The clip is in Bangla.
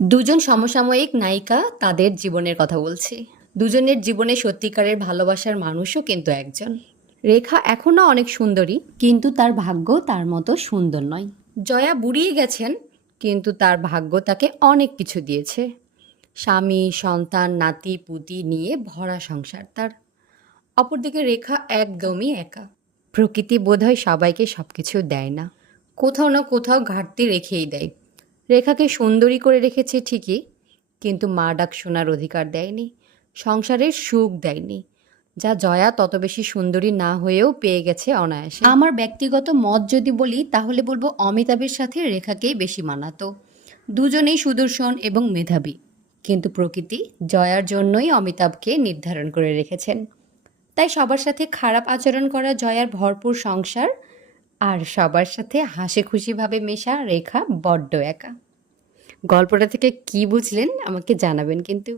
দুজন সমসাময়িক নায়িকা তাদের জীবনের কথা বলছি। দুজনের জীবনে সত্যিকারের ভালোবাসার মানুষও কিন্তু একজন। রেখা এখনও অনেক সুন্দরী, কিন্তু তার ভাগ্য তার মতো সুন্দর নয়। জয়া বুড়িয়ে গেছেন, কিন্তু তার ভাগ্য তাকে অনেক কিছু দিয়েছে। স্বামী, সন্তান, নাতি পুতি নিয়ে ভরা সংসার তার। অপরদিকে রেখা একদমই একা। প্রকৃতি বোধহয় সবাইকে সবকিছু দেয় না, কোথাও না কোথাও ঘাটতি রেখেই দেয়। রেখাকে সুন্দরী করে রেখেছে ঠিকই, কিন্তু মা ডাক শোনার অধিকার দেয়নি, সংসারের সুখ দেয়নি, যা জয়া তত বেশি সুন্দরী না হয়েও পেয়ে গেছে অনায়াসে। আমার ব্যক্তিগত মত যদি বলি, তাহলে বলবো অমিতাভের সাথে রেখাকেই বেশি মানাতো। দুজনেই সুদর্শন এবং মেধাবী, কিন্তু প্রকৃতি জয়ার জন্যই অমিতাভকে নির্ধারণ করে রেখেছেন। তাই সবার সাথে খারাপ আচরণ করা জয়ার ভরপুর সংসার, আর সবার সাথে হাসি খুশিভাবে মেশা রেখা বড্ড একা। গল্পটা থেকে কি বুঝলেন আমাকে জানাবেন কিন্তু।